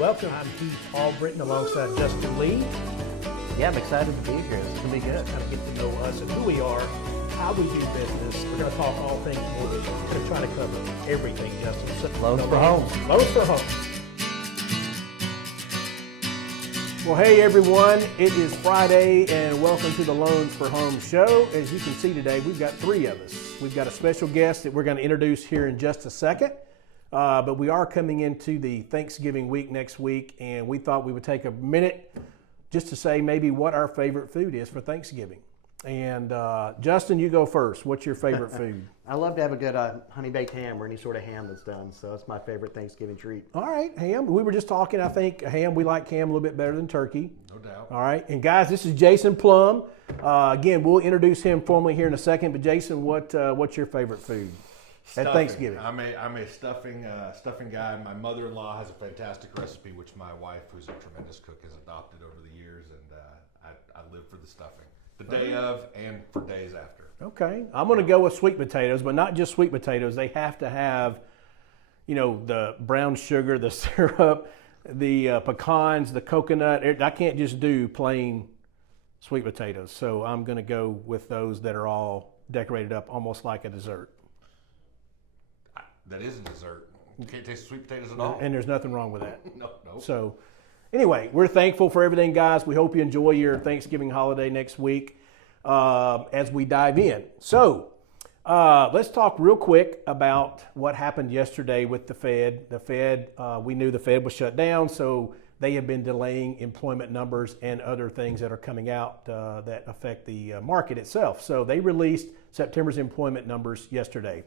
welcome. I'm Keith Albritton alongside Justin Lee. Yeah, I'm excited to be here. It's going to be good. Kind of get to know us and who we are, how we do business. We're going to talk all things mortgage. We're going to try to cover everything, Justin. So, Loans for homes. Loans for homes. Well, hey everyone, it is Friday and welcome to the Loans for Homes show. As you can see today, we've got three of us. We've got a special guest that we're going to introduce here in just a second. But we are coming into the Thanksgiving week next week, and we thought we would take a minute just to say maybe what our favorite food is for Thanksgiving. And Justin, you go first. What's your favorite food? I love to have a good honey-baked ham or any sort of ham that's done, so it's my favorite Thanksgiving treat. All right, ham. We were just talking, I think, ham, we like ham a little bit better than turkey. No doubt. All right, and guys, this is Jason Plum. Again, we'll introduce him formally here in a second, but Jason, what's your favorite food at Thanksgiving? I'm a stuffing guy. My mother-in-law has a fantastic recipe, which my wife, who's a tremendous cook, has adopted over the years, and I live for the stuffing. The day of and for days after. Okay. I'm going to go with sweet potatoes, but not just sweet potatoes. They have to have, the brown sugar, the syrup, the pecans, the coconut. I can't just do plain sweet potatoes. So I'm going to go with those that are all decorated up almost like a dessert. That is a dessert. You can't taste sweet potatoes at all. And there's nothing wrong with that. No. So anyway, we're thankful for everything, guys. We hope you enjoy your Thanksgiving holiday next week as we dive in. So let's talk real quick about what happened yesterday with the Fed. The Fed, we knew the Fed was shut down, so they have been delaying employment numbers and other things that are coming out that affect the market itself. So they released September's employment numbers yesterday.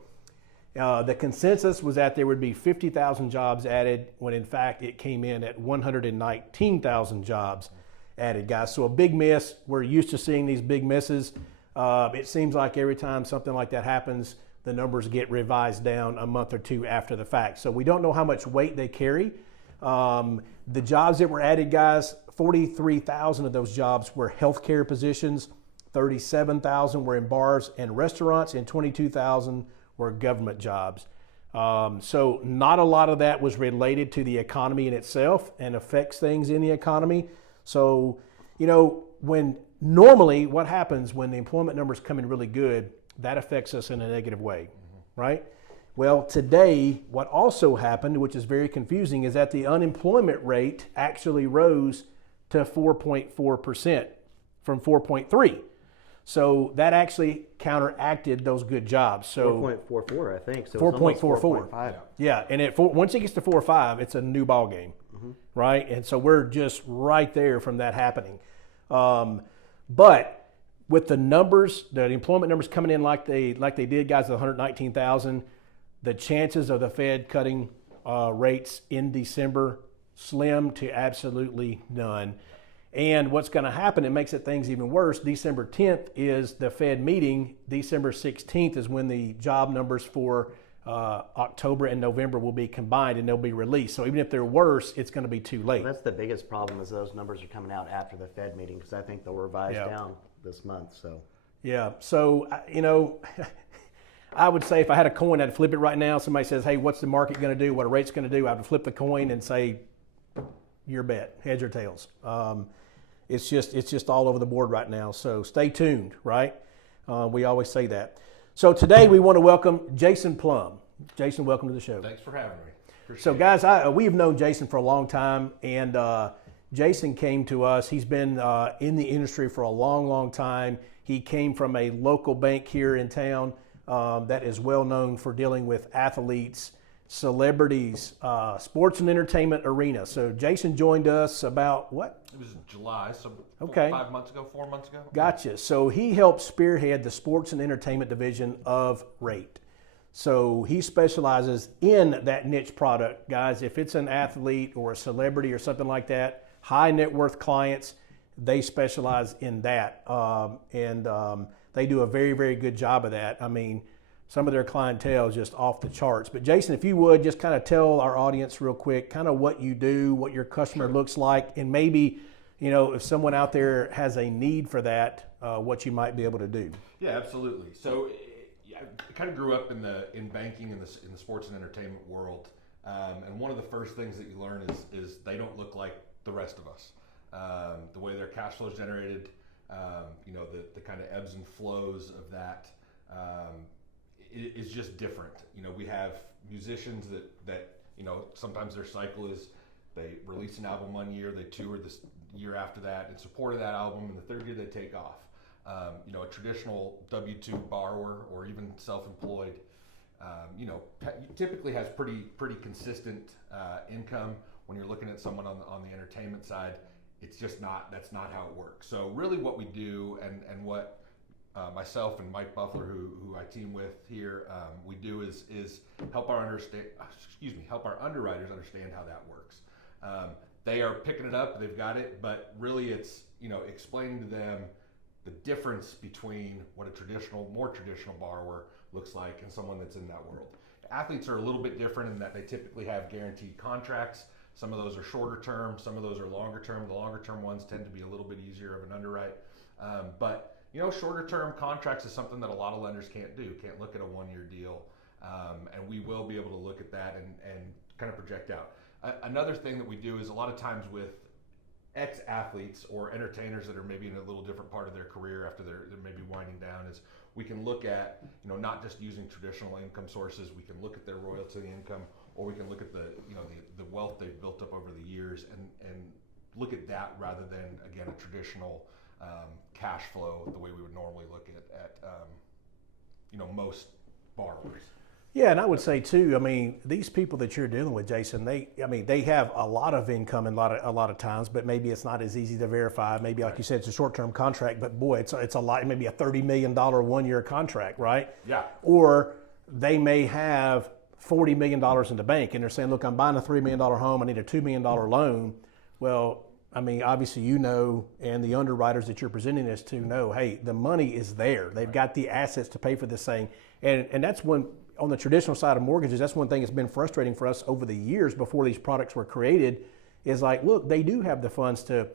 The consensus was that there would be 50,000 jobs added when in fact it came in at 119,000 jobs added, guys. So a big miss. We're used to seeing these big misses. It seems like every time something like that happens, the numbers get revised down a month or two after the fact. So we don't know how much weight they carry. The jobs that were added, guys, 43,000 of those jobs were healthcare positions, 37,000 were in bars and restaurants, and 22,000 were government jobs. So not a lot of that was related to the economy in itself and affects things in the economy. So, when normally what happens when the employment numbers come in really good, that affects us in a negative way, right? Well, today, what also happened, which is very confusing, is that the unemployment rate actually rose to 4.4% from 4.3%. So that actually counteracted those good jobs. So 4.44, I think. So 4.44. Yeah, and once it gets to 4.5, it's a new ball game, right? And so we're just right there from that happening. But with the numbers, the employment numbers coming in like they did, guys, 119,000, the chances of the Fed cutting rates in December slim to absolutely none. And what's going to happen, it makes things even worse. December 10th is the Fed meeting. December 16th is when the job numbers for October and November will be combined and they'll be released. So even if they're worse, it's going to be too late. Well, that's the biggest problem is those numbers are coming out after the Fed meeting because I think they'll revise down this month. So yeah. So, I would say if I had a coin, I'd flip it right now. Somebody says, hey, what's the market going to do? What a rate's going to do? I would flip the coin and say, your bet, heads or tails. It's just all over the board right now. So stay tuned, right? We always say that. So today we want to welcome Jason Plum. Jason, welcome to the show. Thanks for having me. Appreciate So guys, we've known Jason for a long time, and Jason came to us. He's been in the industry for a long, long time. He came from a local bank here in town that is well known for dealing with athletes, celebrities, sports and entertainment arena. So Jason joined us about what? It was July, so Okay. 4 months ago. Gotcha. So he helped spearhead the sports and entertainment division of Rate. So he specializes in that niche product, guys. If it's an athlete or a celebrity or something like that, high net worth clients, they specialize in that. And they do a very, very good job of that. I mean, some of their clientele is just off the charts. But Jason, if you would just kind of tell our audience real quick, kind of what you do, what your customer looks like, and maybe, if someone out there has a need for that, what you might be able to do. Yeah, absolutely. So I kind of grew up in banking in the sports and entertainment world. And one of the first things that you learn is they don't look like the rest of us. The way their cash flow is generated, the kind of ebbs and flows of that is just different. We have musicians that sometimes their cycle is they release an album one year, they tour this year after that in support of that album, and the third year they take off. A traditional W-2 borrower or even self-employed, typically has pretty consistent income. When you're looking at someone on the entertainment side, that's not how it works. So really what we do and what myself and Mike Buffler, who I team with here, we do is help our underwriters understand how that works. They are picking it up, they've got it, but really it's explaining to them the difference between what a more traditional borrower looks like and someone that's in that world. Athletes are a little bit different in that they typically have guaranteed contracts. Some of those are shorter term, some of those are longer term. The longer term ones tend to be a little bit easier of an underwrite. But shorter term contracts is something that a lot of lenders can't do, can't look at a 1-year deal. And we will be able to look at that and kind of project out. Another thing that we do is a lot of times with ex-athletes or entertainers that are maybe in a little different part of their career after they're maybe winding down, is we can look at not just using traditional income sources. We can look at their royalty income, or we can look at the wealth they've built up over the years and look at that rather than, again, a traditional cash flow the way we would normally look at most borrowers. Yeah, and I would say too, these people that you're dealing with, Jason, they have a lot of income and a lot of times, but maybe it's not as easy to verify. Maybe, like you said, it's a short-term contract, but boy, it's a lot. Maybe a $30 million 1-year contract, right? Yeah. Or they may have $40 million in the bank, and they're saying, "Look, I'm buying a $3 million home. I need a $2 million loan." Well, obviously, and the underwriters that you're presenting this to know, hey, the money is there. They've got the assets to pay for this thing, and that's when. On the traditional side of mortgages, that's one thing that's been frustrating for us over the years before these products were created, is like, look, they do have the funds to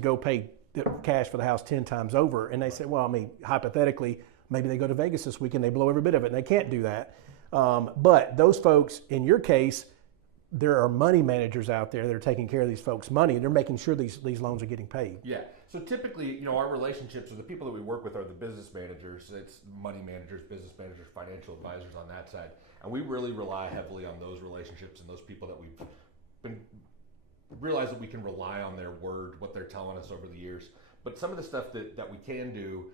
go pay the cash for the house 10 times over. And they say, well, hypothetically, maybe they go to Vegas this weekend, they blow every bit of it, and they can't do that. But those folks, in your case, there are money managers out there that are taking care of these folks' money, and they're making sure these loans are getting paid. Yeah. So typically, our relationships with the people that we work with are the business managers. It's money managers, business managers, financial advisors on that side. And we really rely heavily on those relationships and those people that we've realize that we can rely on their word, what they're telling us over the years. But some of the stuff that we can do,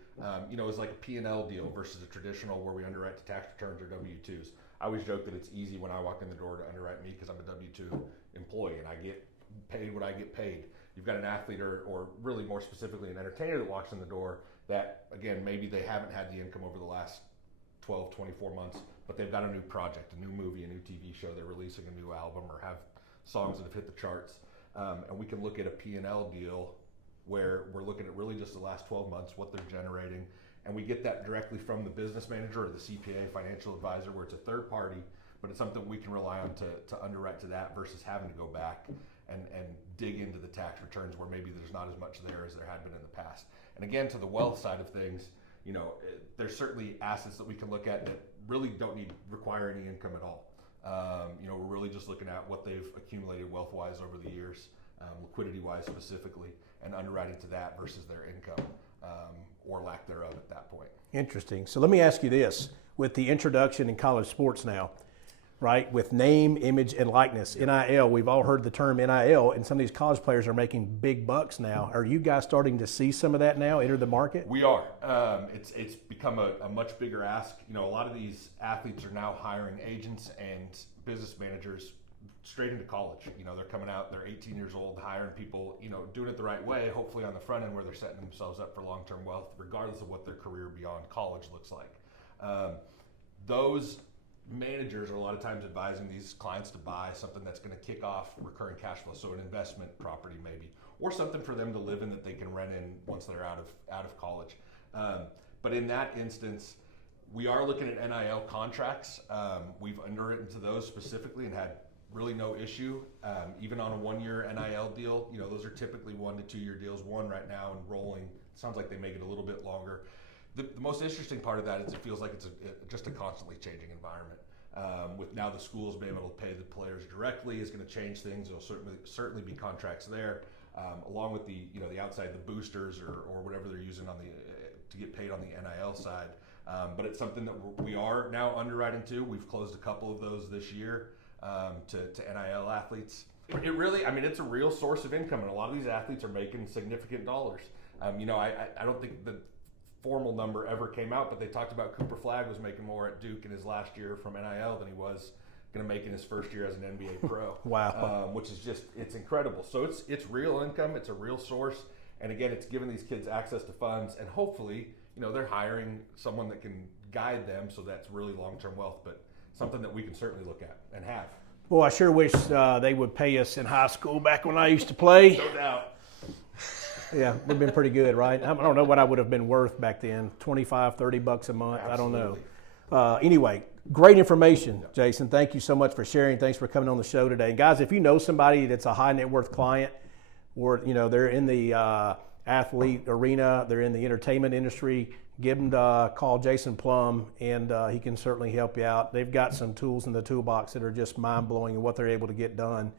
is like a P&L deal versus a traditional where we underwrite to tax returns or W-2s. I always joke that it's easy when I walk in the door to underwrite me because I'm a W-2 employee and I get paid what I get paid. You've got an athlete or really more specifically an entertainer that walks in the door that, again, maybe they haven't had the income over the last 12, 24 months, but they've got a new project, a new movie, a new TV show, they're releasing a new album or have songs that have hit the charts. And we can look at a P&L deal where we're looking at really just the last 12 months, what they're generating, and we get that directly from the business manager or the CPA, financial advisor, where it's a third party, but it's something we can rely on to underwrite to that versus having to go back and dig into the tax returns where maybe there's not as much there as there had been in the past. And again, to the wealth side of things, there's certainly assets that we can look at that really don't require any income at all. We're really just looking at what they've accumulated wealth-wise over the years, liquidity-wise specifically, and underwriting to that versus their income or lack thereof at that point. Interesting. So let me ask you this. With the introduction in college sports now, right, with name, image, and likeness, NIL, we've all heard the term NIL, and some of these college players are making big bucks now. Are you guys starting to see some of that now enter the market? We are. It's become a much bigger ask. A lot of these athletes are now hiring agents and business managers straight into college. They're coming out, they're 18 years old, hiring people, doing it the right way, hopefully on the front end where they're setting themselves up for long-term wealth, regardless of what their career beyond college looks like. Those managers are a lot of times advising these clients to buy something that's going to kick off recurring cash flow, so an investment property maybe, or something for them to live in that they can rent in once they're out of college. But in that instance, we are looking at NIL contracts. We've underwritten to those specifically and had really no issue. Even on a 1-year NIL deal, those are typically 1 to 2 year deals. One right now and rolling. It sounds like they make it a little bit longer. The most interesting part of that is it feels like it's just a constantly changing environment. With now the schools being able to pay the players directly is going to change things. There'll certainly be contracts there, along with the outside the boosters or whatever they're using on to get paid on the NIL side. But it's something that we are now underwriting to. We've closed a couple of those this year to NIL athletes. It really, it's a real source of income, and a lot of these athletes are making significant dollars. I don't think the formal number ever came out, but they talked about Cooper Flagg was making more at Duke in his last year from NIL than he was going to make in his first year as an NBA pro. Wow. Which is it's incredible. So it's real income. It's a real source. And again, it's giving these kids access to funds, and hopefully, they're hiring someone that can guide them, so that's really long-term wealth, but something that we can certainly look at and have. Well, I sure wish they would pay us in high school back when I used to play. No doubt. Yeah, would have been pretty good, right? I don't know what I would have been worth back then, $25, $30 a month. Absolutely. I don't know. Anyway, great information, Jason. Thank you so much for sharing. Thanks for coming on the show today. And guys, if you know somebody that's a high net worth client, or they're in the athlete arena, they're in the entertainment industry, give them a call, Jason Plum, and he can certainly help you out. They've got some tools in the toolbox that are just mind-blowing in what they're able to get done.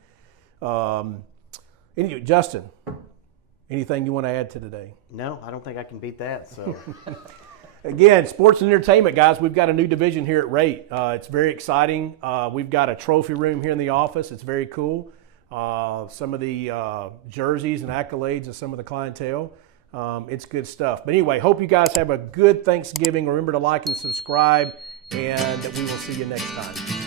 Anyway, Justin, anything you want to add to today? No, I don't think I can beat that. So, again, sports and entertainment, guys, we've got a new division here at Rate. It's very exciting. We've got a trophy room here in the office. It's very cool. Some of the jerseys and accolades of some of the clientele. It's good stuff. But anyway, hope you guys have a good Thanksgiving. Remember to like and subscribe, and we will see you next time.